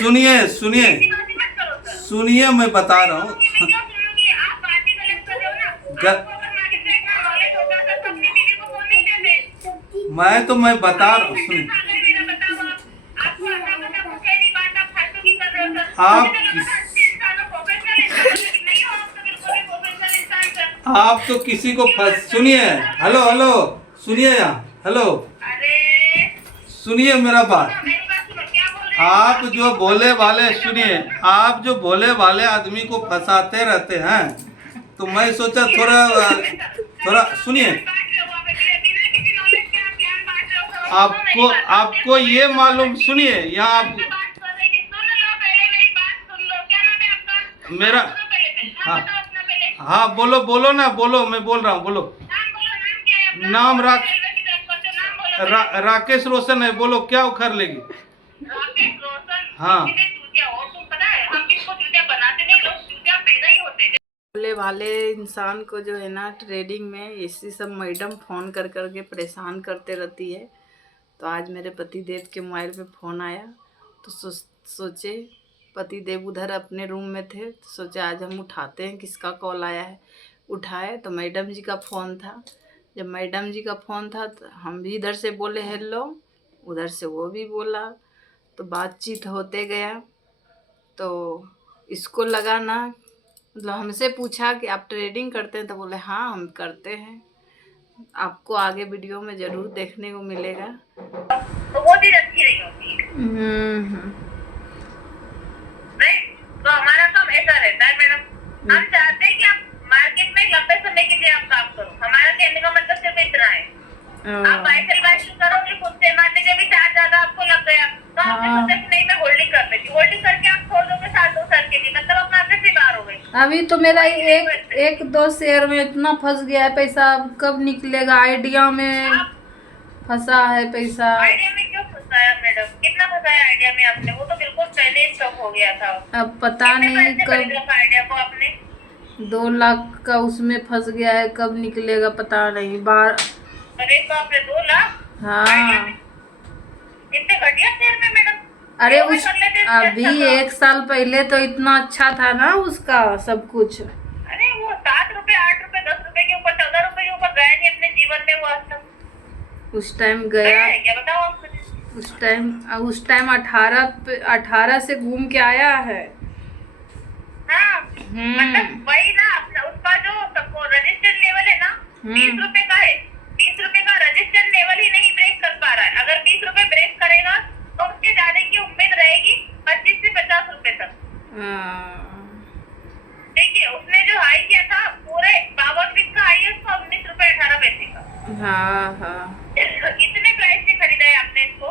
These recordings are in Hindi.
सुनिए सुनिए सुनिए, मैं बता रहा हूँ। मैं बता रहा हूँ, सुनिए। आप तो किसी को सुनिए, हेलो हेलो, सुनिए यहाँ, हेलो, सुनिए मेरा बात। आप जो भोले वाले, सुनिए, आप जो भोले वाले आदमी को फंसाते रहते हैं, तो मैं सोचा थोड़ा सुनिए। आपको ये मालूम, सुनिए यहाँ आप मेरा, हाँ हाँ, बोलो बोलो ना, बोलो, मैं बोल रहा हूँ, बोलो। नाम राकेश रोशन है, बोलो, क्या उखाड़ लेगी? हाँ, भोले भाले इंसान को जो है ना, ट्रेडिंग में इसी सब मैडम फ़ोन कर कर के परेशान करते रहती है। तो आज मेरे पति देव के मोबाइल पे फ़ोन आया, तो सोचे पति देव उधर अपने रूम में थे, तो सोचे आज हम उठाते हैं किसका कॉल आया है। उठाए तो मैडम जी का फ़ोन था। जब मैडम जी का फ़ोन था तो हम भी इधर से बोले हेलो, उधर से वो भी बोला, तो बातचीत होते गया। तो इसको लगा ना, मतलब हमसे पूछा कि आप ट्रेडिंग करते हैं, तो बोले हाँ हम करते हैं। आपको आगे वीडियो में ज़रूर देखने को मिलेगा। तो वो चीज अच्छी नहीं होती है। राइट, तो हमारा काम ऐसा रहता है मैडम। हम चाहते हैं कि आप मार्केट में लंबे समय के लिए आप काम करो। हमारा कहने का मतलब सिर्फ इतना है। आप बाइसेल करोगे खुद से, मान लीजिए भी चार्ज ज्यादा आपको लग गया, तो आपने सोचा कि नहीं मैं होल्डिंग कर लेती। होल्डिंग करके आप छोड़ दोगे साल 2 साल के लिए, मतलब अपना आपसे से बाहर हो गए। अभी तो मेरा एक दो शेयर में इतना फंस गया है पैसा, अब कब निकलेगा? आइडिया में फंसा है पैसा। आइडिया में क्यों फंसाया मैडम? कितना फंसाया आइडिया में आपने? वो तो बिल्कुल पहले ही स्टॉप हो गया था। अब पता नहीं कब। आइडिया को आपने 2 लाख का उसमें फंस गया है, कब निकलेगा पता नहीं। अरे बाप रे, 2 लाख? हाँ, इतने घटिया शेयर में मैडम? अरे अभी 1 साल पहले तो इतना अच्छा था ना उसका सब कुछ। अरे वो 7 रुपए 8 रुपए 10 रुपए के ऊपर 14 रुपए के ऊपर गया नहीं अपने जीवन में वो आज तक। उस टाइम गया, क्या बताओ आप मुझे? उस टाइम 18 से घूम के आया है। हाँ, मतलब वही ना, अपना उसका जो रजिस्टर्ड लेवल है ना 20 रुपए का है। 20 रुपए का रजिस्टर्ड लेवल ही नहीं ब्रेक कर पा रहा है। अगर 20 रुपए ब्रेक करेगा तो उसके जाने की उम्मीद रहेगी 25 से 50 रुपए तक। देखिए उसने जो हाई किया था पूरे 52 वीक का हाई है, उसका 19 रुपए 18 पैसे का। हाँ हाँ, इतने प्राइस से खरीदा है आपने इसको?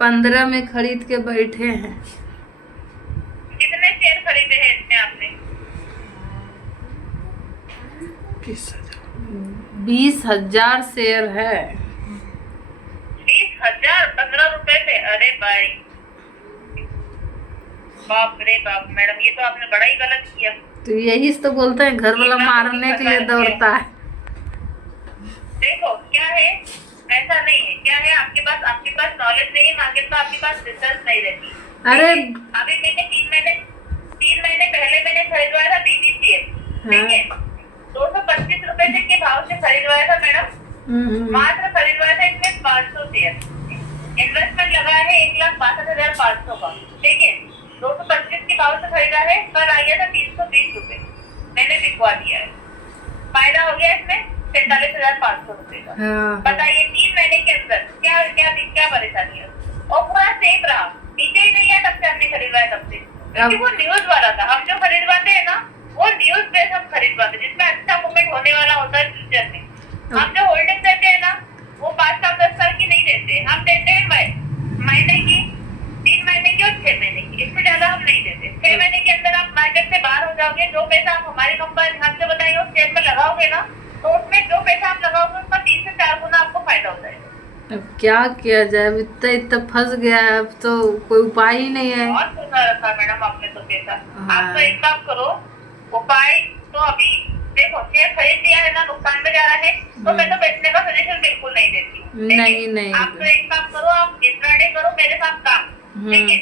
15 में खरीद के बैठे हैं। कितने शेयर खरीदे हैं इसमें आपने? 20,000 शेयर है। 20,000 15 रुपए पे? अरे भाई बाप रे बाप मैडम, ये तो आपने बड़ा ही गलत किया। तो यही तो बोलते हैं घर वाला मारने के लिए दौड़ता है। देखो क्या है, ऐसा नहीं है। क्या है, आपके पास नॉलेज नहीं है मार्केट का, आपके पास रिसर्च नहीं रहती। अरे अभी मैंने 3 महीने पहले मैंने खरीदवाया था BPCL, ठीक है, 225 रुपए के भाव से खरीदवाया था मैडम। मात्र खरीदवाया था इसमें 500 शेयर। इन्वेस्टमेंट लगा है 1,62,500 का, ठीक है। 225 के भाव से खरीदा है, कल आ गया था 320 रुपए, मैंने बिकवा दिया है। फायदा हो गया इसमें 43,500 रुपए का। बताइए 3 महीने के अंदर क्या क्या क्या परेशानी है? और पूरा सेफ रहा, नीचे ही नहीं है तब से हमने खरीदवाया तब से, क्योंकि वो न्यूज वाला था। हम जो खरीदवाते हैं ना वो न्यूज बेस हम खरीदवाते हैं, जिसमें अच्छा मूवमेंट होने वाला होता है फ्यूचर में। हम जो होल्डिंग देते हैं ना वो 5 साल 10 साल की नहीं देते, हम देते हैं महीने की, 3 महीने की और 6 महीने की, इससे ज्यादा हम नहीं देते। 6 महीने के अंदर आप मार्केट से बाहर हो जाओगे। जो पैसा आप हमारी कंपनी हमसे बताइए उस शेयर में लगाओगे ना, तो उसमें जो पैसा आप लगाओगे उसका 3 से 4 गुना आपको फायदा हो जाएगा। अब क्या किया जाए, इतना फंस गया है, अब तो कोई उपाय ही नहीं है। बहुत सोचा रखा मैडम आपने तो पैसा। आप तो एक काम करो, उपाय तो अभी देखो, शेयर खरीद लिया है ना, नुकसान में जा रहा है, तो मैं तो बेचने का सजेशन बिल्कुल नहीं देती हूँ। नहीं आप तो एक काम करो, आप इंट्राडे करो मेरे साथ काम, ठीक है।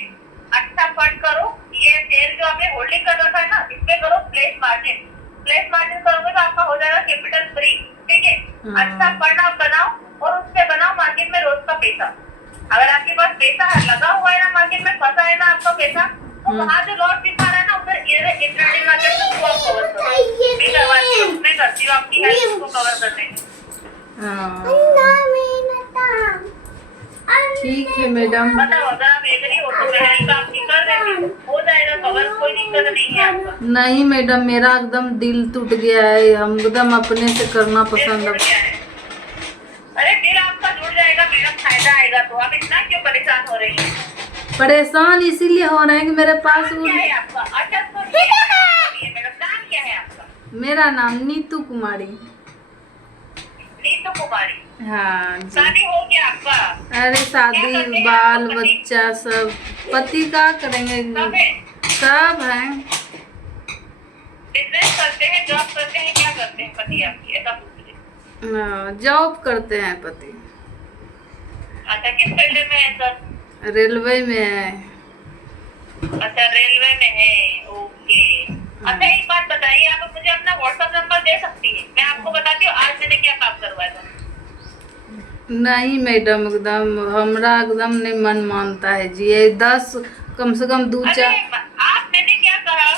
अच्छा फंड करो, ये शेयर जो आपने होल्डिंग कर रखा है ना, इसमें करो प्लेस मार्जिन। प्लेस मार्जिन करोगे तो आपका हो जाएगा कैपिटल फ्री। ठीक है। अच्छा फंड आप बनाओ और उससे बनाओ मार्केट में रोज का पैसा। अगर आपके पास पैसा लगा हुआ है ना, मार्केट में फंसा है ना आपका पैसा, तो वहाँ जो लॉस दिखा रहा है ना, उधर इंट्राडे मार्केट में उसको आप कवर करो। मैं करती हूँ आपकी हेल्प उसको कवर करने में। ठीक है मैडम। बताओ, अगर आप एग्री हो तो मैं हेल्प आपकी कर देती हूँ, हो जाएगा कवर, कोई दिक्कत नहीं है आपका। नहीं मैडम, मेरा एकदम दिल टूट गया है, हम एकदम अपने से करना पसंद जुड़ गया है। अरे दिल आपका जुड़ जाएगा मैडम, फायदा आएगा तो। आप इतना क्यों परेशान हो रही हैं? परेशान इसीलिए हो रहे हैं कि मेरे पास क्या है आपका? अच्छा सुनिए मैडम, नाम क्या है आपका? मेरा नाम नीतू कुमारी। नीतू कुमारी। हाँ जी। शादी हो गया आपका? अरे शादी बाल बच्चा सब। पति का करेंगे? सब है? सब है। बिजनेस करते हैं, जॉब करते हैं, क्या करते हैं पति आपके? ऐसा पूछ रही। जॉब करते हैं पति। अच्छा, किस फील्ड में है सर? रेलवे में है। अच्छा, रेलवे में है। ओके। अच्छा एक बात बताइए, आप मुझे अपना व्हाट्सएप नंबर दे सकती है? मैं आपको बताती हूँ आज मैंने क्या काम करवाया था। नहीं मैडम, एकदम हमरा एकदम नहीं मन मानता है जी। ये 10 कम से कम 2-4। आप मैंने क्या कहा?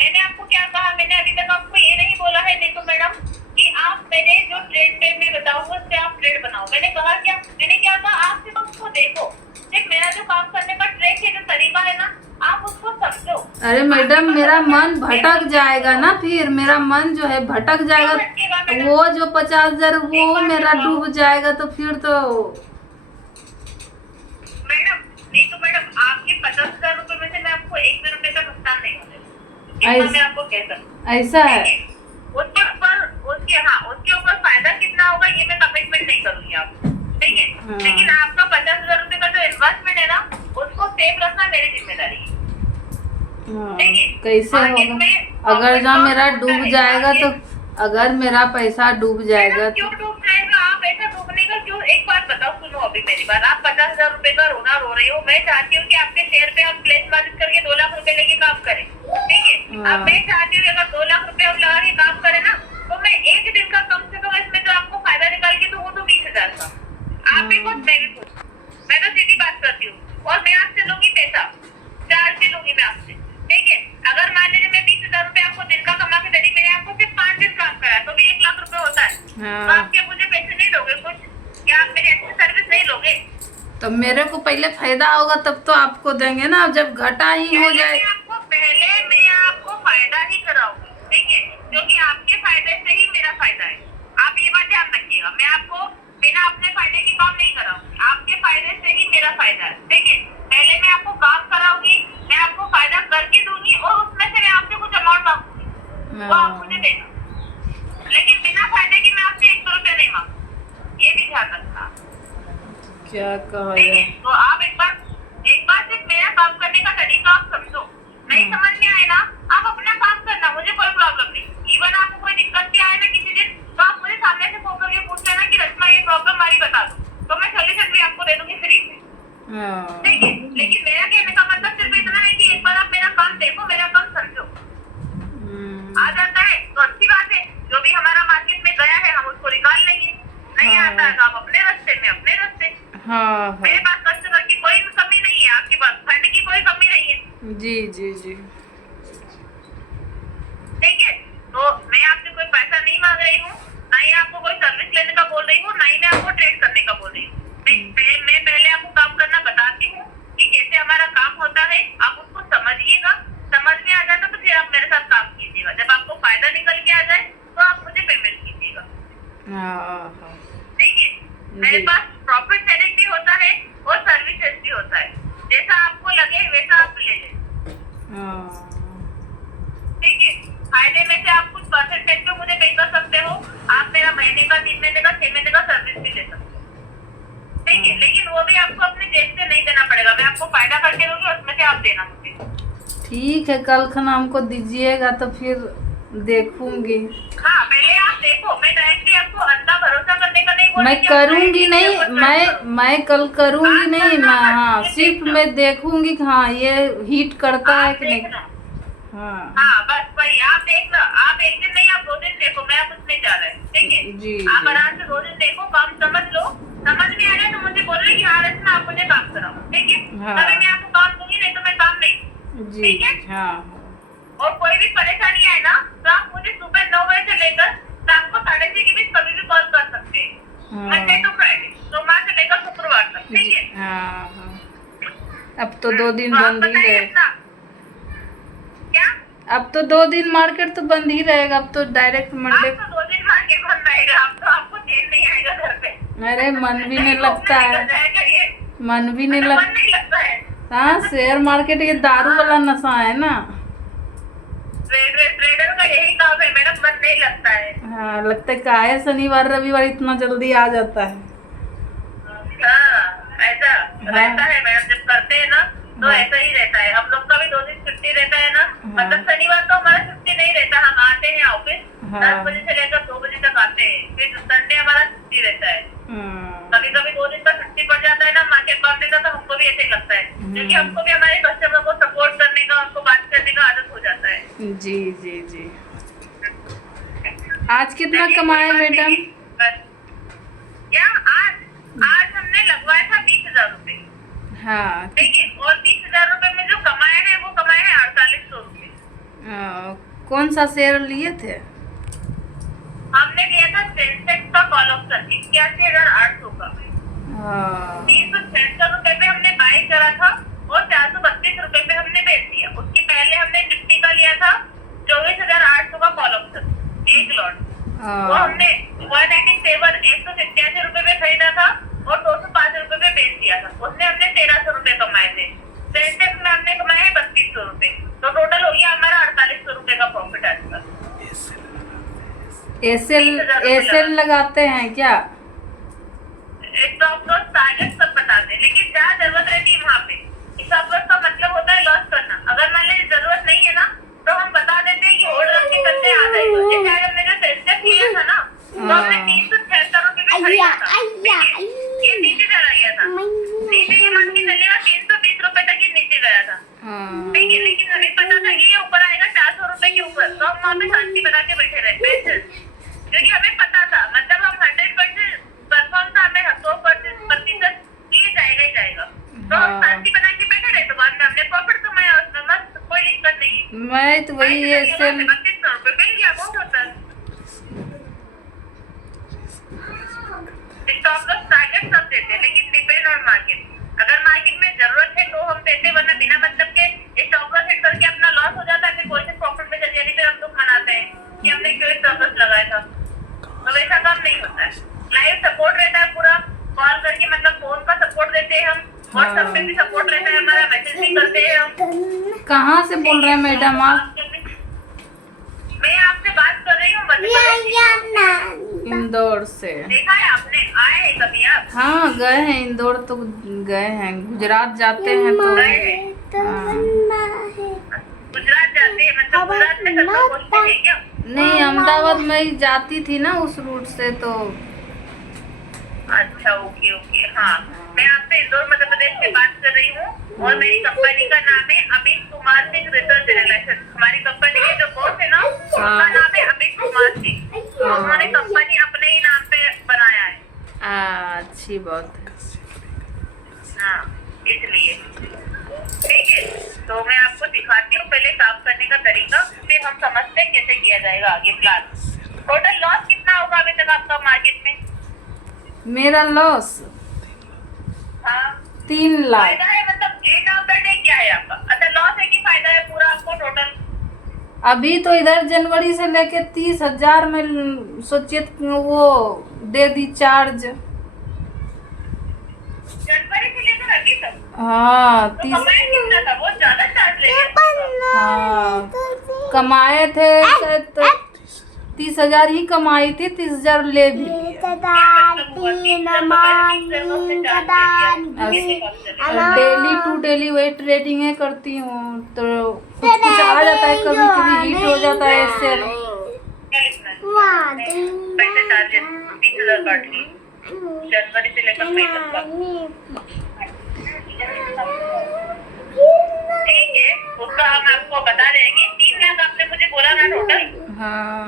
मैंने आपको क्या कहा? मैंने अभी तक आपको ये नहीं बोला है देखो मैडम कि आप मैंने जो ट्रेड पे मैं बताऊंगा उससे आप ट्रेड बनाओ। मैंने कहा क्या? मैंने क्या कहा? आप सिर्फ उसको देखो, सिर्फ मेरा जो काम करने का ट्रेक है, जो तरीका है ना, आप उसको समझो। अरे मैडम, मेरा मन भटक जाएगा ना, फिर मेरा मन जो है भटक जाएगा। वो जो 50,000 वो मेरा डूब जाएगा तो फिर तो। मैडम नीतू मैडम, आपके 50,000 रुपए में से मैं आपको 1 भी रुपए का नुकसान नहीं होने दूंगी, मैं आपको कह सकती। ऐसा है? उसके ऊपर फायदा कितना होगा ये मैं कमिटमेंट नहीं करूंगी आपको। ठीक है। लेकिन आपका 50,000 रुपए का जो इन्वेस्टमेंट है ना, उसको सेफ रखना मेरी जिम्मेदारी है। कैसे होगा? अगर जहाँ मेरा डूब जाएगा तो, अगर मेरा पैसा डूब जाएगा क्यों डूब जाएगा? आप ऐसा डूबने का क्यों? एक बात बताओ, सुनो अभी मेरी बात। आप 50,000 रुपए का रोना रो रही हो, मैं चाहती हूँ कि आपके शेयर पे हम प्लेस मार्जिन करके 2 लाख रुपए लेके काम करें। ठीक है। अब मैं चाहती हूँ अगर 2 लाख रुपए हम लगा के काम करें ना, तो मैं एक दिन का कम से कम इसमें जो आपको फायदा निकाल के, तो वो तो 20,000 का। आप भी खुश, मैं भी खुश। मैं तो सीधी बात करती हूँ। और मैं आपसे लूंगी पैसा, चार्ज भी लूंगी मैं आपसे। ठीक है। अगर मान लीजिए मैं 20,000 रुपए आपको दिन का कमा के दे दी, मैंने आपको सिर्फ 5 दिन काम कराया, तो भी 1 लाख रुपए होता है। तो आप क्या मुझे पैसे नहीं दोगे कुछ? क्या आप मेरी अच्छी सर्विस नहीं लोगे? तो मेरे को पहले फायदा होगा तब तो आपको देंगे ना, जब घाटा ही हो जाए। पहले मैं आपको फायदा ही कराऊंगी। ठीक है। क्योंकि आपके फायदे से ही मेरा फायदा है। आप ये बात ध्यान रखिएगा। मैं आपको बिना अपने फायदे की काम नहीं कराऊंगी, आपके फायदे से ही मेरा फायदा है। ठीक है। पहले मैं आपको काम कराऊंगी, मैं आपको फायदा करके दूंगी और उसमें से मैं आपसे कुछ अमाउंट मांगूंगी, वो आप मुझे देना। लेकिन बिना फायदे की मैं आपसे 1 रुपया नहीं मांगूंगी, ये भी ध्यान रखना। क्या कहा ठीक है। तो आप एक बार सिर्फ मेरा काम करने का तरीका आप समझो। नहीं समझ में आए ना, आप अपना काम करना, मुझे कोई प्रॉब्लम नहीं। इवन आपको कोई दिक्कत भी आए ना किसी दिन, तो आप मुझे सामने से फोन करके पूछ लेना कि रचना ये प्रॉब्लम हमारी बता दो, तो मैं सोल्यूशन भी आपको दे दूंगी फ्री में। ठीक है। लेकिन मेरा कहने का मतलब सिर्फ इतना है कि एक बार आप मेरा काम देखो, मेरा काम समझो। आ जाता है तो अच्छी बात है, जो भी हमारा मार्केट में गया है हम उसको निकाल लेंगे। नहीं आता है तो आप अपने रास्ते में अपने रास्ते। मेरे पास कस्टमर की कोई कमी नहीं है, आपके पास फंड की कोई कमी नहीं है। जी जी जी। ठीक है। तो मैं आपसे कोई पैसा नहीं मांग रही हूँ, ना ही आपको कोई सर्विस लेने का बोल रही हूँ, ना ही मैं आपको ट्रेड करने का बोल रही हूँ। मैं पहले आपको काम करना बताती हूँ कि कैसे हमारा काम होता है, आप उसको समझिएगा। समझ में आ जाता तो फिर आप मेरे साथ काम कीजिएगा। जब आपको फायदा निकल के आ जाए तो आप मुझे पेमेंट कीजिएगा। ठीक है। मेरे पास प्रॉफिट शेयरिंग भी होता है और सर्विसेज भी होता है, जैसा आपको लगे वैसा आप ले लें। ठीक है। फायदे में से आप कुछ परसेंटेज पे मुझे पे कर सकते हो, आप मेरा महीने का, 3 महीने का, 6 महीने का सर्विस भी ले सकते हो। ठीक है। लेकिन वो भी आपको अपने जेब से नहीं देना पड़ेगा, मैं आपको फायदा करके दूंगी, उसमें से आप देना मुझे। ठीक है, कल खाना हमको दीजिएगा तो फिर देखूंगी। हाँ, पहले आप देखो, मैं डायरेक्टली आपको अंधा भरोसा करने का नहीं बोल रही मैं कि आप करूंगी directly नहीं, मेरे ऊपर trust करो। मैं कल करूंगी आप नहीं, करना मैं मत, हाँ ये सिर्फ देखना। मैं देखूंगी कि हाँ ये हीट करता है आप कि नहीं। देखना। हाँ हाँ बस वही, आप देखना, आप एक दिन नहीं, आप 2 दिन देखो, मैं आप कुछ नहीं जा रहा है, ठीक है? जी, आप जी। आराम से 2 दिन देखो, काम समझ लो, समझ में आ जाए तो मुझे बोल रहे कि हाँ रचना आप मुझे काम कराओ, ठीक है? हाँ। तभी मैं आपको काम दूंगी, नहीं तो मैं काम नहीं दूंगी, जी ठीक है? हाँ और कोई भी परेशानी आए ना तो आप मुझे सुबह 9 बजे से लेकर शाम को 6:30 के बीच कभी भी कॉल कर सकते हैं, हाँ। मंडे टू फ्राइडे, सोमवार से लेकर शुक्रवार तक, ठीक है? हाँ हाँ। अब तो 2 दिन तो आप बंद ही बताइए रहेगा। अपना क्या? अब तो 2 दिन मार्केट तो बंद ही रहेगा, अब तो डायरेक्ट मंडे। आप तो 2 दिन मार्केट बंद रहेगा, अब तो आपको चैन नहीं आएगा घर पे। अरे मन भी नहीं लगता है, निकल जाया करिए। मन भी नहीं मन लगता। नहीं लगता है। हाँ शेयर मार्केट ये दारू वाला नशा है ना। ट्रेडर का यही काम है मैडम, मन नहीं लगता है। हाँ लगता है क्या है, शनिवार रविवार इतना जल्दी आ जाता है। हाँ ऐसा रहता है मैडम, जब करते हैं ना तो हाँ। ऐसा ही रहता है। हम लोग का भी 2 दिन छुट्टी रहता है ना, हाँ। मतलब शनिवार तो हमारा छुट्टी नहीं रहता, हम आते हैं ऑफिस हाँ। 10 बजे से लेकर 2 बजे तक आते हैं, फिर संडे हमारा छुट्टी रहता है। कभी कभी 2 दिन का छुट्टी पड़ जाता है ना मार्केट करने का, तो हमको भी ऐसे ही लगता है, क्योंकि हमको भी हमारे कस्टमर को सपोर्ट करने का, उनको बात करने का आदत हो जाता है। जी जी जी। आज कितना कमाए मैडम? क्या आज हमने लगवाया था 20,000 रुपए, हाँ ठीक है? और 20,000 रुपए में जो कमाए हैं वो कमाए हैं 4800 रुपए। कौन सा शेयर लिए थे? हमने लिया था सेंसेक्स का कॉल ऑप्शन 81,800 का, हाँ 366 रुपए पे हमने बाय करा था और 432 रुपए पे हमने बेच दिया। उसके पहले हमने निफ्टी का लिया था 24,800 का कॉल ऑप्शन, एक लॉट, वो हमने 187 रुपए पे खरीदा था और 205 रुपए पे बेच दिया था। उसने हमने 1300 रुपए कमाए थे। सेंसेक्स में हमने कमाए हैं 3200 रुपए, तो टोटल हो गया हमारा 4800 रुपए का प्रॉफिट आज का। एसएल लगाते हैं क्या? स्टॉप लॉस टारगेट सब बताते हैं, लेकिन जहाँ जरूरत रहती है वहाँ पे। स्टॉप लॉस का मतलब होता है लॉस करना। अगर मान लीजिए जरूरत नहीं है ना तो हम बता देते हैं कि होल्ड रख के करते आ जाएगा। जैसे आज हमने जो सेंसेक्स लिया था ना तो हमने 376 रुपए पे खरीदा था, ये नीचे चला गया था, नीचे ये मान के चलेगा 320 रुपए तक ये नीचे गया था, ठीक है? लेकिन हमें पता था कि ये ऊपर आएगा 400 रुपए के ऊपर, तो हम वहाँ पे शांति बना के बैठे रहे पेशेंस, क्योंकि हमें पता था, मतलब हम 100% परफॉर्म था, हमें 100% ये जाएगा ही जाएगा, तो हम शांति बना के बैठे रहे। तो बाद में हमने प्रॉफिट कमाया उसमें, मस्त, कोई दिक्कत नहीं। मैं तो वही एसएल 3200 रुपए मिल गया, बहुत होता है। स्टॉप लॉस टारगेट सब देते हैं, लेकिन डिपेंड ऑन मार्केट। अगर मार्केट में जरूरत है तो हम देते, वरना बिना मतलब के स्टॉप लॉस हिट करके अपना लॉस हो जाता है, फिर कोई से प्रॉफिट में चली जाती, फिर हम लोग मनाते हैं कि हमने क्यों स्टॉप लॉस लगाया था। तो वैसा काम नहीं होता है। लाइव सपोर्ट रहता है पूरा, कॉल करके मतलब फोन का सपोर्ट देते हैं हम, व्हाट्सएप पे भी सपोर्ट रहता है हमारा, मैसेज भी करते हैं हम। कहाँ से बोल रहे हैं मैडम आप? मैं आपसे बात कर रही हूँ मध्य प्रदेश, इंदौर से। देखा है आपने, आए हैं कभी आप? हाँ गए हैं, इंदौर तो गए हैं, गुजरात जाते हैं तो गए हैं? हाँ। गुजरात जाते हैं, मतलब गुजरात में सब लोग पहुंचते हैं क्या? नहीं अहमदाबाद में ही जाती थी ना उस रूट से, तो अच्छा ओके ओके। हाँ मैं आपसे इंदौर मध्य प्रदेश से बात कर रही हूँ और मेरी कंपनी का नाम है अमित कुमार सिंह रिसर्च एनालिसिस। हमारी कंपनी के जो बॉस है ना उनका नाम है अमित कुमार सिंह, तो उन्होंने कंपनी अपने ही नाम पे बनाया है। अच्छी बात है। हाँ इसलिए ठीक है, तो मैं आपको दिखाती हूँ पहले काम करने का तरीका, फिर हम समझते हैं कैसे किया जाएगा आगे प्लान। टोटल लॉस कितना होगा अभी तक आपका मार्केट में? मेरा लॉस हाँ 3 लाख। फायदा है, मतलब एंड ऑफ द डे क्या है आपका? अच्छा लॉस है कि फायदा है पूरा आपको टोटल? अभी तो इधर जनवरी से लेके 30,000 में सोचिए वो दे दी चार्ज। जनवरी से लेकर अभी तक? हाँ तो कमाया कितना था? बहुत ज्यादा चार्ज ले लिया। हाँ कमाए थे तो 30,000 ही कमाई थी, 30,000 ले भी लिया। डेली टू डेली वही ट्रेडिंग करती हूँ, तो कुछ कुछ आ जाता है, कभी कभी हिट हो जाता है सेल। पैसे चार्जेस 30,000 काट लिए जनवरी से लेकर मई तक का। ठीक है, उसका हम आपको बता देंगे। 3 लाख आपने मुझे बोला ना टोटल। हाँ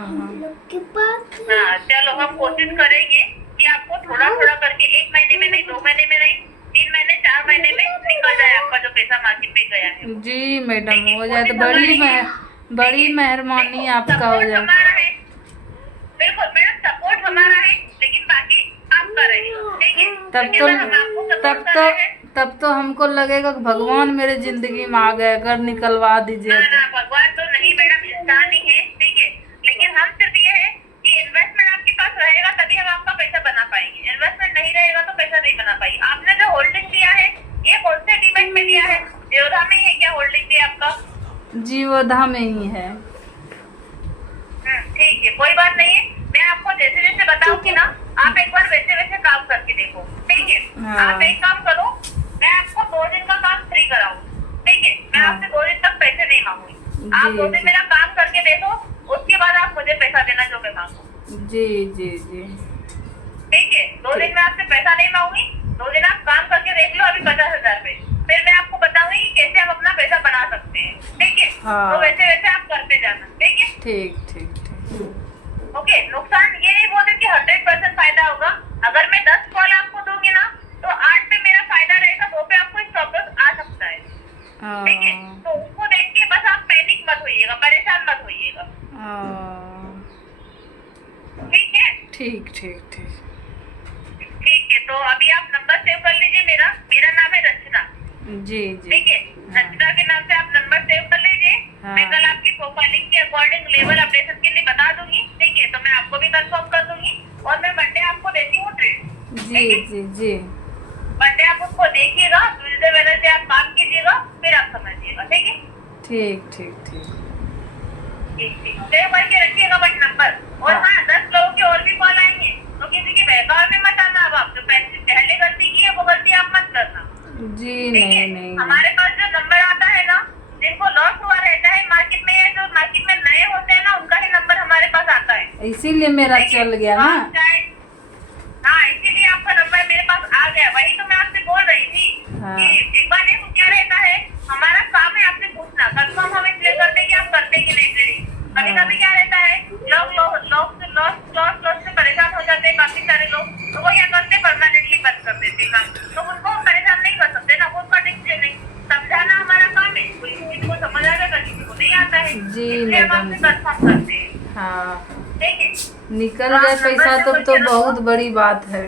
चलो, हम कोशिश करेंगे कि आपको थोड़ा थोड़ा करके 1 महीने में नहीं, 2 महीने में नहीं, 3 महीने 4 महीने में निकल जाए आपका जो पैसा मार्केट में गया है। जी मैडम, हो जाए तो बड़ी मेहरबानी आपका हो जाए। बिल्कुल मैडम, सपोर्ट हमारा है, लेकिन बाकी आपका रहेगा। ठीक है, तब तो हमको लगेगा कि भगवान मेरे जिंदगी में आ गए, अगर निकलवा दीजिए। ना भगवान तो नहीं मैडम, इंसान ही है। ठीक है, लेकिन हम सिर्फ ये है कि इन्वेस्टमेंट आपके पास रहेगा तभी हम आपका पैसा बना पाएंगे। इन्वेस्टमेंट नहीं रहेगा तो पैसा नहीं बना पाएंगे। आपने जो होल्डिंग लिया है ये कौन से डीमेट में लिया है? जीरोधा में है क्या होल्डिंग लिया आपका? जीरोधा में ही है। ठीक है, कोई बात नहीं है। मैं आपको जैसे जैसे बताऊंगी ना, आप एक बार वैसे वैसे काम करके देखो। ठीक है, आप एक काम करो, मैं आपको 2 दिन का काम फ्री कराऊंगी। ठीक है, मैं आपसे 2 दिन तक पैसे नहीं मांगूंगी। आप 2 दिन मेरा काम करके देखो, उसके बाद आप मुझे पैसा देना जो मैं मांगू। जी जी जी ठीक है, 2 दिन में आपसे पैसा नहीं मांगूंगी। 2 दिन आप काम करके देख लो, अभी 50,000 पे, फिर मैं आपको बताऊंगी कि कैसे आप अपना पैसा बना सकते हैं। ठीक है, तो वैसे वैसे आप करते जाना। ठीक है, ठीक ओके। नुकसान ये नहीं बोलते कि 100% फायदा होगा। अगर मैं 10 कॉल आपको दूंगी ना, तो 8 पे मेरा फायदा रहेगा, 2 पे आपको स्टॉप लॉस आ सकता है। ठीक है, तो उसको देख के बस आप पैनिक मत होइएगा, परेशान मत होइएगा। ठीक है, ठीक ठीक है। तो अभी आप नंबर सेव कर लीजिए। मेरा नाम है रचना। जी ठीक है, रचना के नाम से आप नंबर सेव कर लीजिए। मैं कल आपकी प्रोफाइलिंग के अकॉर्डिंग लेवल अपडेशन के लिए बता दूंगी। ठीक है, तो मैं आपको भी कंफर्म कर दूंगी और मैं मंडे आपको देती हूँ ट्रेड। जी मंडे आप उसको देखिएगा, ट्यूजडे वेडनेसडे आप काम कीजिएगा, फिर आप समझिएगा। ठीक है, ठीक सेव करके रखिएगा बट नंबर। और हाँ, 10 लोगों के और भी कॉल आएंगे, तो किसी के बहकाव में मत आना। अब आप जो पहले गलती की है वो गलती आप मत करना। जी नहीं हमारे पास जो नंबर आता है ना, जिनको लॉस हुआ रहता है मार्केट में, या जो मार्केट में नए होते हैं ना, उनका ही नंबर हमारे पास आता है। इसीलिए मेरा चल गया ना। हाँ, इसीलिए आपका नंबर मेरे पास आ गया। वही तो मैं आपसे बोल रही थी कि एक बार देखो क्या रहता है, हमारा काम है आपसे पूछना, कंफर्म हम इसलिए करते कि आप करते कि नहीं ट्रेडिंग। कभी कभी क्या रहता है, लॉस से परेशान हो जाते हैं काफी सारे लोग, तो वो क्या करते परमानेंटली बंद कर देते काम। तो उनको हम परेशान नहीं कर सकते ना, वो उनका डिसीजन नहीं। समझाना हमारा काम है, कोई किसी को समझ आ जाएगा, किसी को नहीं आता है, इसलिए हम आपसे कंफर्म करते हैं। हाँ, ठीक है, निकल जाए पैसा तो बहुत बड़ी बात है।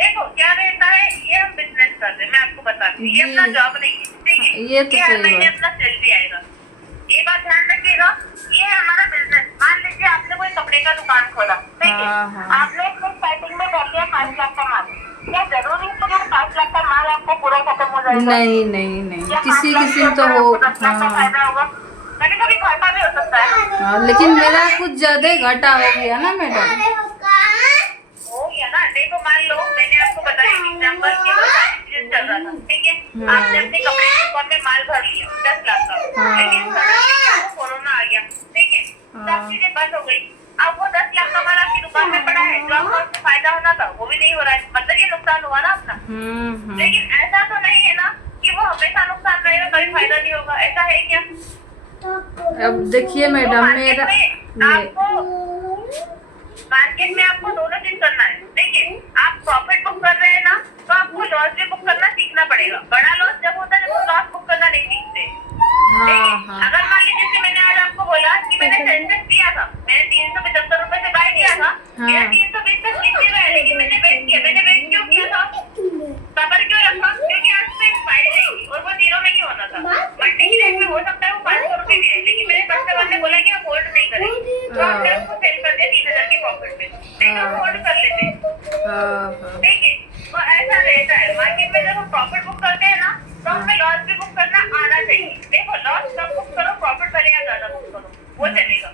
देखो क्या रहता है, ये हम बिजनेस कर रहे हैं, मैं आपको बताती हूँ, ये अपना जॉब नहीं है। ठीक है, ये तो हर सही महीने बात। अपना सैलरी आएगा। ये बात ध्यान रखिएगा, ये है हमारा बिजनेस। मान लीजिए आपने कोई कपड़े का दुकान खोला, ठीक है, आपने इसमें स्टार्टिंग में कर लिया 5 लाख का माल। क्या जरूरी है कि 5 लाख का माल आपको पूरा खत्म हो जाएगा? नहीं, किसी तो हो। फायदा होगा, कभी कभी घाटा भी हो सकता है। हाँ, लेकिन मेरा कुछ ज्यादा घाटा हो गया ना मैडम। हो गया ना, देखो मान लो मैंने आपको बताया एग्जाम्पल कि वो सीजन चल रहा था। ठीक है, आपने अपने कपड़े की दुकान में माल भर लिया 10 लाख का, लेकिन सडनली कोरोना आ गया। ठीक है, सब चीजें बंद हो गई। अब वो 10 लाख का माल आपकी दुकान में पड़ा है, जो आपको उससे फायदा होना था वो भी नहीं हो रहा है, मतलब ये नुकसान हुआ ना अपना। लेकिन ऐसा तो नहीं है ना कि वो हमेशा नुकसान रहेगा, कभी फायदा नहीं होगा, ऐसा है क्या? अब देखिए मैडम, मेरा मार्केट में आपको दोनों चीज करना है। देखिए, आप प्रॉफिट बुक कर रहे हैं ना, तो आपको लॉस भी बुक करना सीखना पड़ेगा। बड़ा लॉस जब होता है जब आप लॉस बुक करना नहीं सीखते। अगर मान लीजिए जैसे मैंने आज आपको बोला कि मैंने सेंसेक्स दिया था, मैंने 375 रुपए से बाय किया था, मेरा 320 तक नीचे गया, लेकिन मैंने वेट किया। मैंने वेट क्यों किया था, सबर क्यों रखा? क्योंकि आज पे एक्सपायरी रहेगी और वो 0 में ही होना था। मंडे की रेट में हो सकता है वो 500 रुपए भी है, लेकिन मेरे कस्टमर ने बोला कि हम होल्ड नहीं करेंगे, तो हमने उसको सेल कर दिया 3000 के प्रॉफिट में। नहीं हम होल्ड कर लेते। ठीक है, तो ऐसा रहता है मार्केट में। जब हम प्रॉफिट बुक करते हैं ना, तो हमें लॉस भी बुक करना आना चाहिए। देखो, लॉस कम बुक करो, प्रॉफिट भले या ज्यादा बुक करो, वो चलेगा।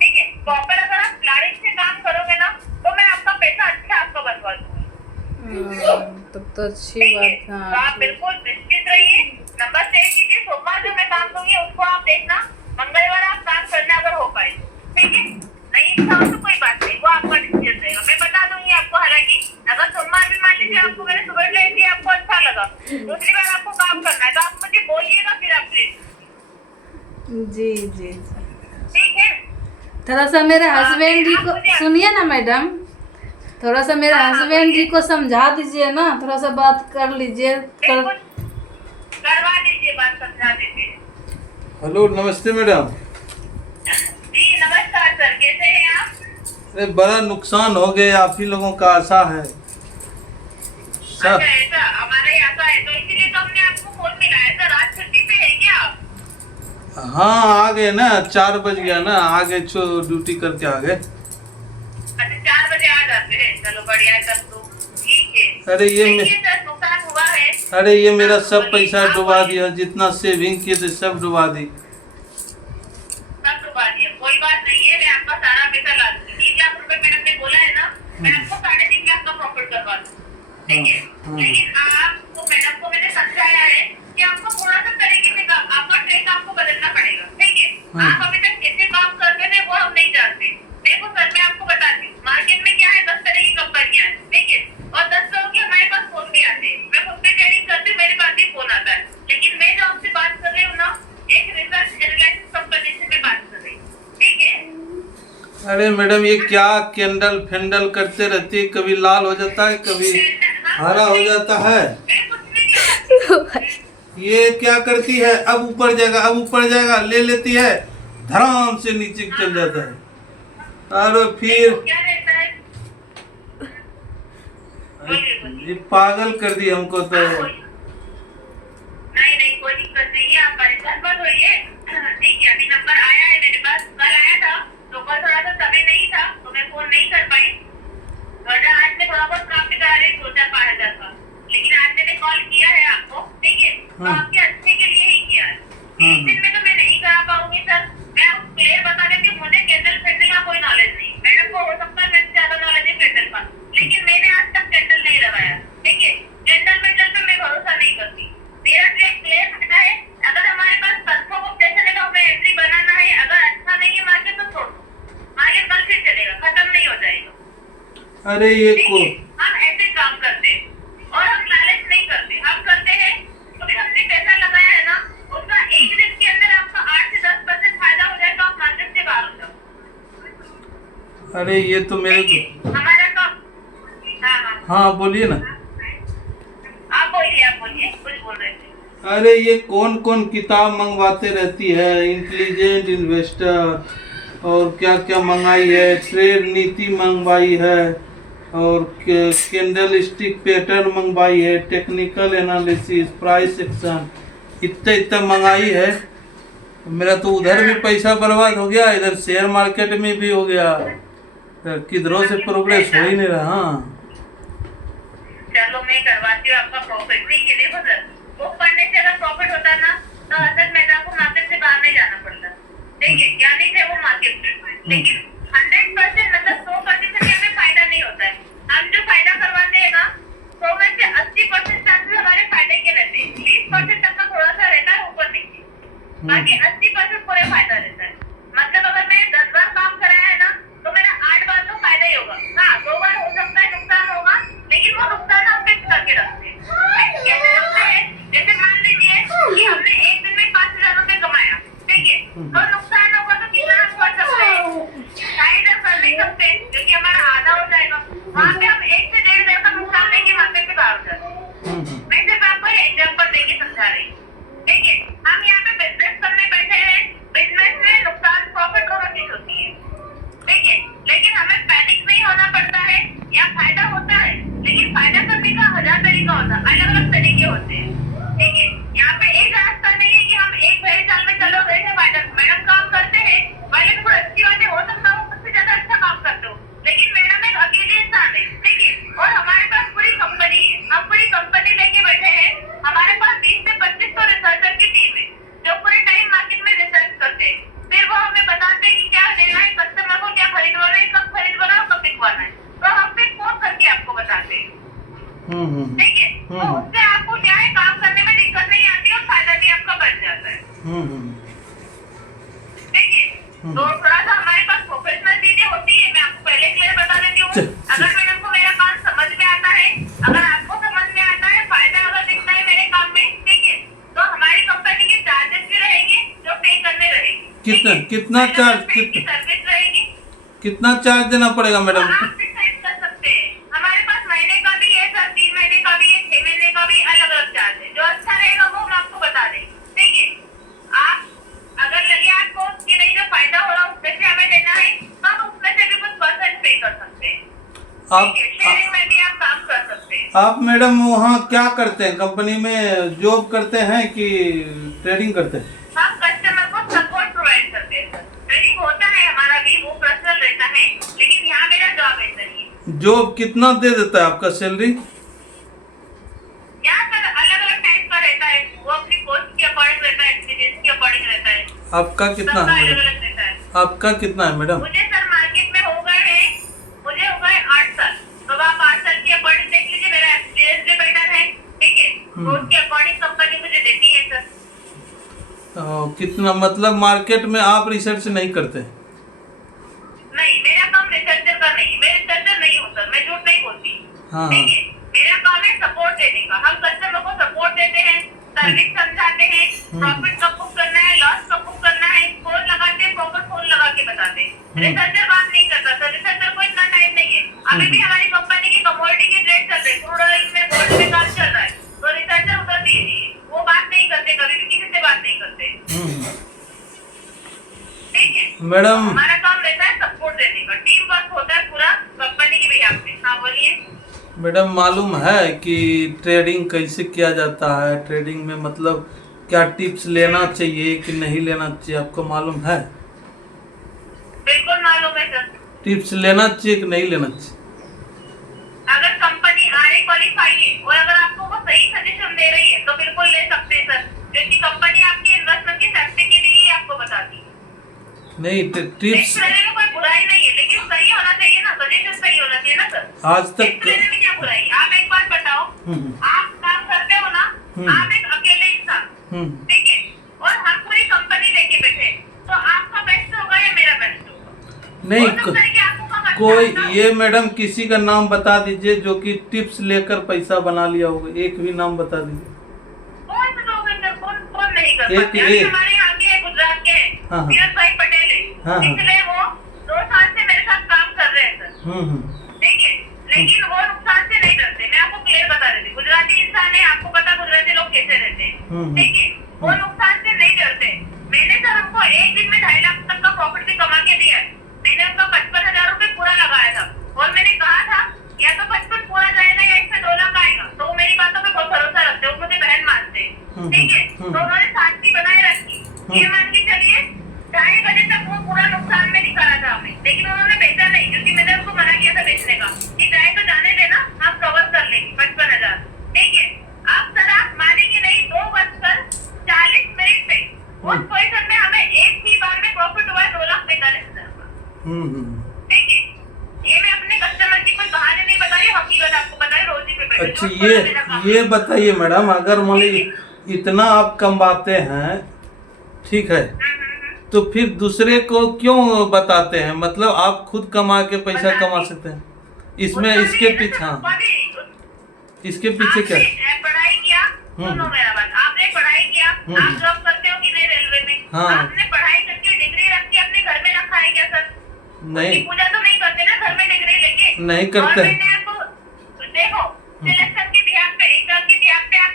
ठीक है, प्रॉपर अगर आप प्लानिंग से काम करोगे ना, तो मैं आपका पैसा अच्छा आपको बनवा दूंगी। तब तो अच्छी बात है। तो आप बिल्कुल निश्चित रहिए, नंबर सेव कीजिए। सोमवार जो मैं काम दूंगी उसको आप देखना, मंगलवार आप काम करना अगर हो पाए, ठीक है। नहीं इच्छा हो तो कोई बात नहीं, वो आपका डिसीजन रहेगा। मैं बता दूंगी आपको, हालांकि अगर सोमवार भी मान लीजिए आपको मैंने सुबह ले दिया, आपको अच्छा लगा, दूसरी बार आपको काम करना है तो आप मुझे बोलिएगा, फिर आप प्लीज, जी जी। ठीक है। थोड़ा सा मेरे हस्बैंड जी को सुनिए ना मैडम, थोड़ा सा मेरे हस्बैंड जी को समझा दीजिए ना, थोड़ा सा बात कर लीजिए। बिल्कुल करवा दीजिए, बात समझा दीजिए। हेलो, नमस्ते मैडम। जी नमस्कार सर, कैसे हैं आप? अरे बड़ा नुकसान हो गया, आप ही लोगों का आशा है अच्छा सब। ऐसा हमारा यहाँ का है, तो इसीलिए तो हमने आपको फोन मिलाया सर। आज छुट्टी पे है क्या आप? हाँ आ गए ना, 4 बज गया ना, आ गए, ड्यूटी करके आ गए। अच्छा 4 बजे आ जाते हैं, चलो बढ़िया है तब तो, ठीक है। अरे ये देखिए सर, नुकसान हुआ है। अरे ये मेरा सब बोलिए, पैसा आप डुबा बोलिए। दिया, जितना सेविंग किए थे सब डुबा दी। सब डुबा दिया, कोई बात नहीं है, मैं आपका सारा पैसा ला दूंगी। 3 लाख रुपए मैडम ने बोला है ना, मैं आपको 3.5 लाख का प्रॉफिट करवा दूंगी, ठीक है। लेकिन आपको, मैडम को मैंने समझाया है कि आपको थोड़ा सा तरीके से आपका ट्रेक आपको बदलना पड़ेगा, ठीक है। आप अभी तक कैसे काम कर रहे थे वो हम नहीं जानते। देखो सर, मैं आपको बताती हूँ, मार्केट में क्या है, 10 तरह की कंपनियां हैं, ठीक है, और 10 लोगों के हमारे पास फोन भी आते हैं। मैं खुद पे ट्रेडिंग करती हूँ, मेरे पास भी फोन आता है, लेकिन मैं जो आपसे बात कर रही हूँ ना, एक रिसर्च एनालिसिस कंपनी से मैं बात कर रही हूँ, ठीक है। अरे मैडम ये क्या कैंडल फेंडल करते रहती है, कभी लाल हो जाता है, कभी हरा हो जाता है। मैं कुछ नहीं जानती। ये क्या करती है, अब ऊपर जाएगा, अब ऊपर जाएगा, ले लेती है, धड़ाम से नीचे चल जाता है, और फिर क्या रहता है? ये पागल कर दी हमको तो। नहीं नहीं, कोई दिक्कत नहीं है, आप परेशान मत होइए, ठीक है। अभी नंबर आया है मेरे पास, कल आया था तो कल थोड़ा सा समय नहीं था तो मैं फोन नहीं कर पाई, वरना आज मैं थोड़ा बहुत काम भी करा रही 2-4-5 हजार का। लेकिन आज मैंने कॉल किया है आपको, ठीक है, तो आपके अच्छे के लिए ही किया है। एक दिन में तो मैं नहीं करा पाऊंगी सर, मैं आपको क्लियर बता देती हूँ, मुझे कैंडल फेंडल का कोई नॉलेज नहीं। मैडम को हो सकता है मेरे ज्यादा नॉलेज है कैंडल का, लेकिन मैंने आज तक कैंडल नहीं लगाया, ठीक है। कैंडल मेंडल पे मैं भरोसा नहीं करती। मेरा ट्रेड क्लियर करना है, अगर हमारे पास परसों को कैसे चलेगा हमें एंट्री बनाना है, अगर अच्छा नहीं है मार्केट तो छोड़ दो, मार्केट कल फिर चलेगा, खत्म नहीं हो जाएगा। अरे ये ठीक को है, हम ऐसे काम करते हैं और हम लालच नहीं करते। हम करते हैं तो भी हमने पैसा लगाया है ना, उसका एक दिन के अंदर आपका 8 से 10% फायदा हो जाए तो आप मार्केट से बाहर हो जाओ। अरे ये तो मेरे ठीक है, हमारा काम। हाँ, हाँ बोलिए ना। आप बोलिए, कुछ बोल रहे थे। अरे ये कौन कौन किताब मंगवाते रहती है, इंटेलिजेंट इन्वेस्टर और क्या क्या मंगाई है, ट्रेड नीति मंगवाई है, और कैंडल स्टिक पैटर्न मंगवाई है, टेक्निकल एनालिसिस, प्राइस एक्शन, इतना इतना मंगाई है। मेरा तो उधर भी पैसा बर्बाद हो गया, इधर शेयर मार्केट में भी हो गया, किधरों से प्रोग्रेस हो ही नहीं रहा। हाँ चलो मैं करवाती हूँ आपका प्रॉफिट, ठीक है। देखो सर, बुक पढ़ने से अगर प्रॉफिट होता ना तो असल में आपको मार्केट से बाहर नहीं जाना पड़ता, ठीक है। क्या नहीं थे वो मार्केट में, लेकिन 100% मतलब 100% से हमें फायदा नहीं होता है। हम जो फायदा करवाते हैं ना, 100 में से 80% चांसेस हमारे फायदे के रहते हैं, 20% तक का थोड़ा सा रहता है ऊपर नीचे, बाकी 80% पूरे फायदा रहता है। मतलब अगर मैंने 10 बार काम कराया है ना तो मेरा 8 बार तो फायदा ही होगा। हाँ 2 बार हो सकता है नुकसान होगा, लेकिन वो नुकसान हम फिक्स करके रखते हैं। कैसे रखते हैं, जैसे मान लीजिए कि हमने एक दिन में 5,000 रुपए कमाया, ठीक है, तो नुकसान होगा तो कितना हम कर सकते हैं, 2,500 कर नहीं सकते, क्योंकि हमारा आधा हो जाएगा। वहाँ पे हम 1 से 1,500 का नुकसान लेके मार्केट से बाहर हो जाते हैं। मैं सिर्फ आपको एग्जाम्पल देके समझा रही हूँ, ठीक है। हम यहाँ पे बिजनेस करने बैठे हैं, बिजनेस में नुकसान प्रॉफिट दोनों चीज होती है, ठीक है। लेकिन हमें पैनिक नहीं होना पड़ता है, या फायदा होता है, लेकिन फायदा करने का 1000 तरीका होता है, अलग अलग तरीके होते हैं, ठीक है। यहाँ पे एक रास्ता नहीं है कि हम एक बड़े साल में चलो गए थे फायदा। मैडम काम करते हैं, वाले तो अच्छी बात है, हो सकता है मुझसे ज्यादा अच्छा काम करते हो, लेकिन मैडम एक अकेले इंसान है, ठीक है। और हमारे पास पूरी कंपनी है, हम पूरी कंपनी लेके बैठे हैं। हमारे पास 20 से 25 रिसर्चर की टीम है जो पूरे टाइम मार्केट में रिसर्च करते हैं, फिर वो हमें बताते हैं कि क्या लेना है, कस्टमर को क्या खरीदवाना है, कब खरीदवाना है, कब बिकवाना है, तो हम फिर फोन करके आपको बताते हैं, ठीक है। तो उससे आपको क्या है, काम करने में दिक्कत नहीं आती और फायदा भी आपका बढ़ जाता है। कितना चार्ज सर्विस रहेगी, कितना चार्ज देना पड़ेगा मैडम? आप डिसाइड कर सकते हैं। हमारे पास महीने का भी है सर, 3 महीने का भी है, 6 महीने का भी, अलग अलग चार्ज है। जो अच्छा रहेगा वो हम आपको बता देंगे। ठीक है, आप अगर लगे आपको कि नहीं जो फायदा हो रहा है उसमें से हमें देना है, तो हम उसमें से भी कुछ परसेंट पे कर सकते हैं। ठीक है, शेयरिंग में भी आप काम कर सकते हैं। आप मैडम वहाँ क्या करते हैं? कंपनी में जॉब करते हैं कि ट्रेडिंग करते हैं? हम कस्टमर को सपोर्ट प्रोवाइड करते हैं सर। ट्रेडिंग होता है हमारा भी, वो पर्सनल रहता है, लेकिन यहाँ मेरा जॉब है सर। ये जॉब कितना दे देता है आपका सैलरी? यहाँ सर अलग अलग टाइप का रहता है, वो अपनी पोस्ट के अकॉर्डिंग रहता है, एक्सपीरियंस के अकॉर्डिंग रहता है। आपका कितना सबका है अलग मैडम? अलग रहता है। आपका कितना है मैडम? मुझे सर मार्केट में हो गए हैं, मुझे हो गए 8 साल। तो आप 8 साल के अकॉर्डिंग देख लीजिए, मेरा एक्सपीरियंस भी बेटर है। ठीक है, तो उसके अकॉर्डिंग कंपनी मुझे देती है सर। कितना मतलब मार्केट में आप रिसर्च नहीं करते? नहीं, मेरा काम रिसर्चर का नहीं है, मैं रिसर्चर नहीं हूँ सर, मैं झूठ नहीं बोलती। हाँ ठीक है, मेरा काम है सपोर्ट देने का। हम कस्टमर को सपोर्ट देते हैं, सर्विस समझाते हैं, प्रॉफिट कब बुक करना है, लॉस कब बुक करना है, फोन लगाते हैं, प्रॉपर फोन लगा के बताते हैं। रिसर्चर बात नहीं करता सर, रिसर्चर को इतना टाइम नहीं है। अभी भी हमारी कंपनी की कमोडिटी के रेट चल रहे हैं, क्रूड ऑयल में, गोल्ड में काम चल रहा है, तो रिसर्चर उधर दीजिए, वो बात नहीं करते, कभी भी किसी से बात नहीं करते। ठीक है मैडम हमारा काम रहता है सपोर्ट देने का, टीम वर्क होता है पूरा कंपनी की बिहाफ पे। हाँ बोलिए। मैडम मालूम है कि ट्रेडिंग कैसे किया जाता है? ट्रेडिंग में मतलब क्या टिप्स लेना चाहिए कि नहीं लेना चाहिए, आपको मालूम है? बिल्कुल मालूम है सर। टिप्स लेना चाहिए कि नहीं लेना चाहिए? अगर कंपनी आरए क्वालिफाई है और अगर आपको वो सही सजेशन दे रही है तो बिल्कुल ले सकते हैं सर, क्योंकि कंपनी आपकी इन्वेस्टमेंट की सेफ्टी के लिए ही आपको बताती है। नहीं टिप्स लेने में कोई बुराई नहीं है, लेकिन सही होना चाहिए ना, सजेशन सही होना चाहिए ना सर। आज तक लेने में क्या बुराई? आप एक बात बताओ, आप काम करते हो ना, आप एक अकेले इंसान, ठीक है, और हम पूरी कंपनी लेके बैठे, तो आपका बेस्ट होगा या मेरा बेस्ट होगा? नहीं हो सकता है कि आपको कम अच्छा कोई होगा। ये मैडम किसी का नाम बता दीजिए जो कि टिप्स लेकर पैसा बना लिया होगा, एक भी नाम बता दीजिए। कौन से लोग हैं सर, कौन नहीं कर एक- पाते? अभी एक- हमारे यहाँ के हैं, गुजरात के हैं, हाँ, हाँ। सीरत भाई पटेल है, हाँ, हाँ। इसलिए वो 2 साल से मेरे साथ काम कर रहे हैं सर। ठीक है, लेकिन वो नुकसान से नहीं डरते। मैं आपको क्लियर बता देती हूँ, गुजराती इंसान है, आपको पता गुजराती लोग कैसे रहते हैं। ठीक है, वो नुकसान से नहीं डरते। मैंने सर हमको एक दिन में 2.5 लाख तक का प्रॉफिट भी कमा के दिया है। मैंने उनका 55,000 रुपए पूरा लगाया था और मैंने कहा था या तो 55 पूरा जाएगा या इसमें 2 लाख आएगा। तो वो मेरी बातों पे बहुत भरोसा रखते हैं, वो मुझे बहन मानते हैं। ठीक है, तो उन्होंने सादगी बनाए रखी। ये मान के चलिए 2:30 बजे तक वो पूरा नुकसान में दिखा रहा था हमें, लेकिन उन्होंने बेचा नहीं, क्योंकि मैंने उनको मना किया था बेचने का कि चाहे तो जाने देना, हम कवर कर लेंगे 55,000। ठीक है, अब सर आप मानेंगे नहीं, 2:40 पे उस पोजीशन में हमें एक ही बार में प्रॉफिट हुआ है 2,45,000 का। ठीक है, ये मैं अपने कस्टमर की कोई कहानी नहीं बता रही, हकीकत आपको बता रही, रोजी पे बैठे। अच्छा ये बताइए मैडम, अगर मान लीजिए इतना आप कमाते हैं, ठीक है, तो फिर दूसरे को क्यों बताते हैं? मतलब आप खुद कमा के पैसा कमा सकते हैं, इसमें इसके पीछे हाँ इसके पीछे क्या है? आपने पढ़ाई किया, सुनो मेरा बात, आपने पढ़ाई किया, आप जॉब करते हो कि नहीं रेलवे में? हाँ। आपने पढ़ाई करके डिग्री रख के अपने घर में रखा है क्या सर? नहीं उसकी पूजा तो नहीं करते ना घर में डिग्री लेके? नहीं करते हैं। गवर्नमेंट ने आपको देखो सिलेक्शन के बिहाफ पे, एग्जाम के बिहाफ पे आप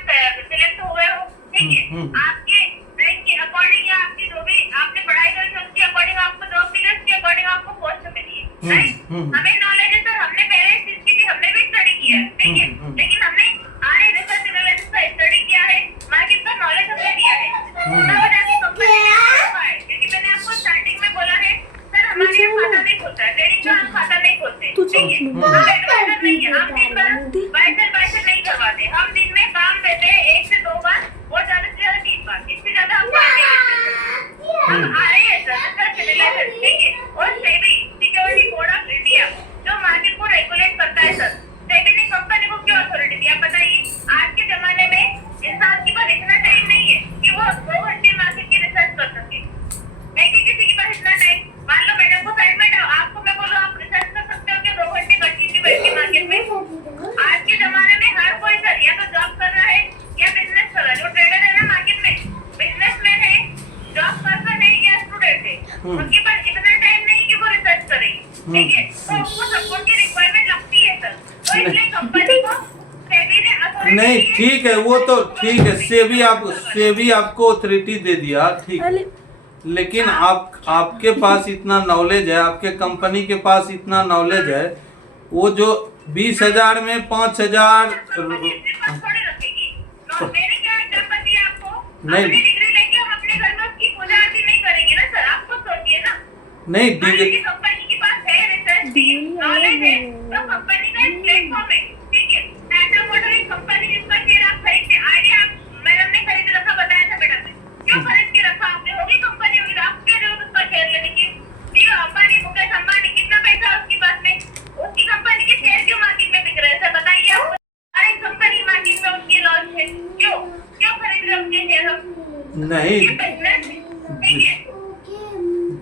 सिलेक्ट हुए हो। ठीक है, आपके रैंक के अकॉर्डिंग या आपकी जो भी आपने पढ़ाई करी है उसके अकॉर्डिंग आपको जॉब मिली, उसके अकॉर्डिंग आपको पोस्ट मिली है, राइट? हमें नॉलेज है सर, हमने पहले इस चीज की थी, हमने भी स्टडी किया है। ठीक है, लेकिन हमने आरे रिसर्च एनालिसिस का स्टडी किया है, मार्केट का नॉलेज हमने दिया है, तब जाके कंपनी ने हुआ है। क्योंकि मैंने आपको स्टार्टिंग में बोला है सर, हमारे यहाँ खाता नहीं खुलता है, ट्रेडिंग का हम खाता नहीं खोलते। ठीक है, हम एडवाइजर नहीं है, हम दिन भर बाइसर नहीं करवाते, हम दिन में काम देते हैं 1 से 2 बार और ज्यादा से ज्यादा 3 बार, इससे ज्यादा हम काम नहीं करते। हम आ रहे हैं सर रिसर्च एनालिसिस, ठीक है, और SEBI security board of India जो मार्केट को रेगुलेट करता है सर, सेबी ने कंपनी को क्यों अथॉरिटी नहीं ठीक है, वो तो ठीक है, सेबी आपको अथॉरिटी दे दिया, ठीक है। लेकिन आपके पास इतना नॉलेज है, आपके कंपनी के पास इतना नॉलेज है, वो जो 20,000 में 5,000 नहीं नहीं डिग्री कंपनी के पास है रिसर्च टीम, नॉलेज है, तो कंपनी का एक प्लेटफॉर्म है, ठीक है। टाटा मोटर एक कंपनी जिसका शेयर आप खरीदते, आइडिया मैडम ने खरीद रखा, बताया था मैडम ने, क्यों खरीद के रखा आपने? होगी कंपनी होगी, आप कह रहे हो उसका शेयर लेने की। ठीक है, अंबानी, मुकेश अंबानी, कितना पैसा है उसके पास में, उसकी कंपनी के शेयर क्यों मार्केट में बिक रहे हैं? सर बताइए आप। अरे कंपनी मार्केट में उसकी लॉन्च है, क्यों क्यों खरीद रहे उसके शेयर हम? नहीं, ये बिजनेस है, ठीक है।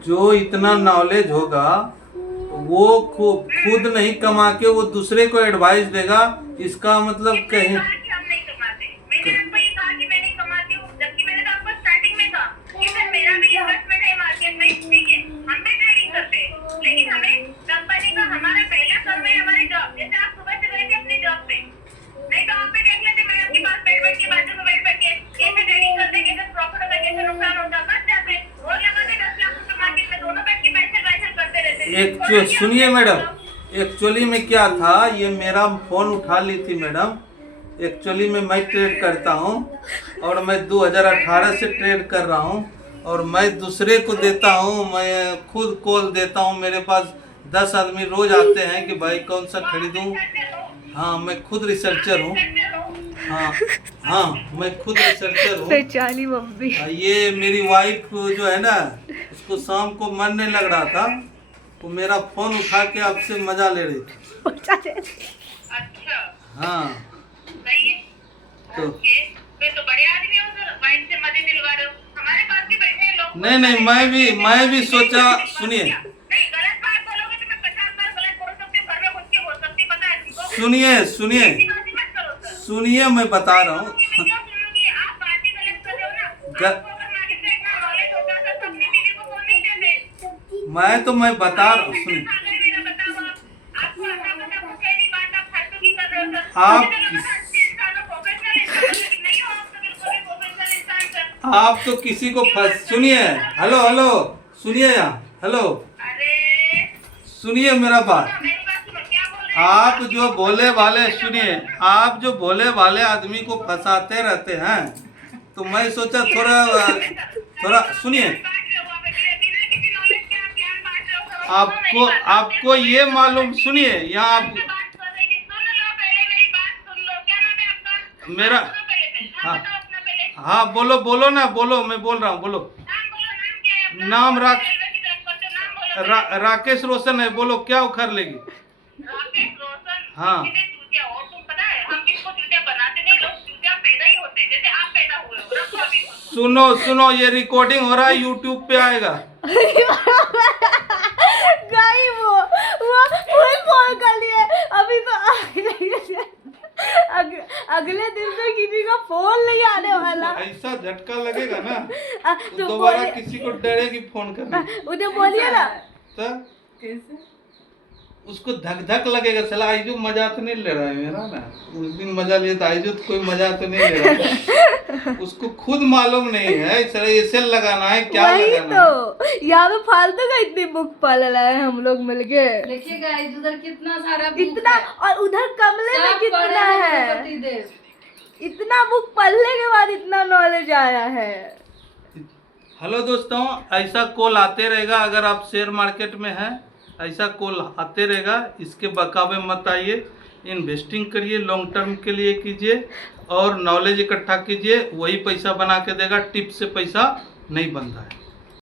जो इतना नॉलेज होगा वो खुद नहीं कमा के वो दूसरे को एडवाइस देगा, इसका मतलब कहीं हम नहीं कमाते। मैंने आपको ये कहा कि मैं नहीं कमाती हूँ, जबकि मैंने तो आपको स्टार्टिंग में कहा कि सर मेरा भी इन्वेस्टमेंट है मार्केट में, ठीक है, हम भी ट्रेडिंग करते हैं, लेकिन हमें कंपनी का हमारा पहला कर्म है हमारी जॉब। जैसे आप सुबह से गए थे अपनी जॉब पे, नहीं तो आप भी देख लेते मैं आपके पास बैठ के बाजू में बैठ के कैसे ट्रेडिंग करते, कैसे प्रॉफिट होता, कैसे नुकसान होता, बच जाते और लगाते 10 लाख रुपए मार्केट में, दोनों बैठ के पैसे करते रहते। सुनिए मैडम, एक्चुअली में क्या था, ये मेरा फोन उठा ली थी मैडम। एक्चुअली में मैं ट्रेड करता हूँ और मैं 2018 से ट्रेड कर रहा हूँ और मैं दूसरे को देता हूँ, मैं खुद कॉल देता हूँ। मेरे पास 10 आदमी रोज आते हैं कि भाई कौन सा खरीदूँ। हाँ, मैं खुद रिसर्चर हूँ। हाँ, मैं खुद रिसर्चर हूँ। ये मेरी वाइफ जो है ना, उसको शाम को मन नहीं लग रहा था, वो मेरा फोन उठा के आपसे मजा ले रही थी। अच्छा, हाँ, सही है। तो ओके, फिर तो बड़े आदमी हो सर, वाइफ से मजे दिलवा रहे हो। हमारे पास भी बैठे हैं लोग। नहीं, मैं भी सोचा, सुनिए नहीं, गलत बात बोलोगे तो मैं 50 बार गलत बोल सकती हूँ, घर में घुस के बोल सकती हूँ, पता है तुमको? सुनिए ऐसी बातें मत करो सर। सुनिए, मैं बता रहा हूँ। मैं क्यों सुनूंगी? आप बातें गलत कर रहे हो ना। आपको अगर मार्केट में इतना नॉलेज होता तो अपनी बीवी को फोन नहीं देते। मैं बता रहा हूँ, सुनिए। मेरा बताओ आपको अगर पता कुछ है नहीं बात, आप फालतू की कर रहे हो सर। आप मुझे तो लगा था अच्छे इंसान हो, प्रोफेशनल इंसान हो, लेकिन नहीं हो आप तो बिल्कुल भी प्रोफेशनल इंसान सर। आप तो किसी को सुनिए, हेलो सुनिए यहाँ, हेलो अरे सुनिए मेरा बात। मेरी बात सुनो, क्या बोल रहे हैं? आप जो भोले वाले, सुनिए, आप जो भोले वाले आदमी को फंसाते रहते हैं, तो मैं सोचा थोड़ा सुनिए, आपको ये मालूम, सुनिए यहाँ आप मेरा, हाँ बोलो ना, बोलो, मैं बोल रहा हूँ, बोलो। नाम राकेश रोशन है, बोलो क्या उखाड़ लेगी? हाँ, सुनो, ये रिकॉर्डिंग हो रहा है, यूट्यूब पे आएगा। नहीं, वो फुल फोन कर लिए अभी तो अगले दिन से किसी का फोन नहीं आने वाला। ऐसा झटका लगेगा ना, तो दोबारा किसी को डरेगी फोन करने। उन्हें बोलिए ना, तो उसको धक लगेगा, चला आइजू मजा तो नहीं ले रहा है मेरा ना, उस दिन मजा लिया था, आइजू तो कोई मजा तो नहीं ले रहा है। उसको खुद मालूम नहीं है चला ऐसे लगाना है, क्या लगाना तो यहाँ पे फालतू का इतनी बुक पाल रहा है हम लोग मिलके। देखिए गाइस, उधर कितना सारा इतना, और उधर कमरे में कितना है, इतना बुक पढ़ने के बाद इतना नॉलेज आया है। हेलो दोस्तों, ऐसा कॉल आते रहेगा, अगर आप शेयर मार्केट में हैं ऐसा कॉल आते रहेगा, इसके बहकावे मत आइए। इन्वेस्टिंग करिए, लॉन्ग टर्म के लिए कीजिए और नॉलेज इकट्ठा कीजिए, वही पैसा बना के देगा, टिप से पैसा नहीं बनता है।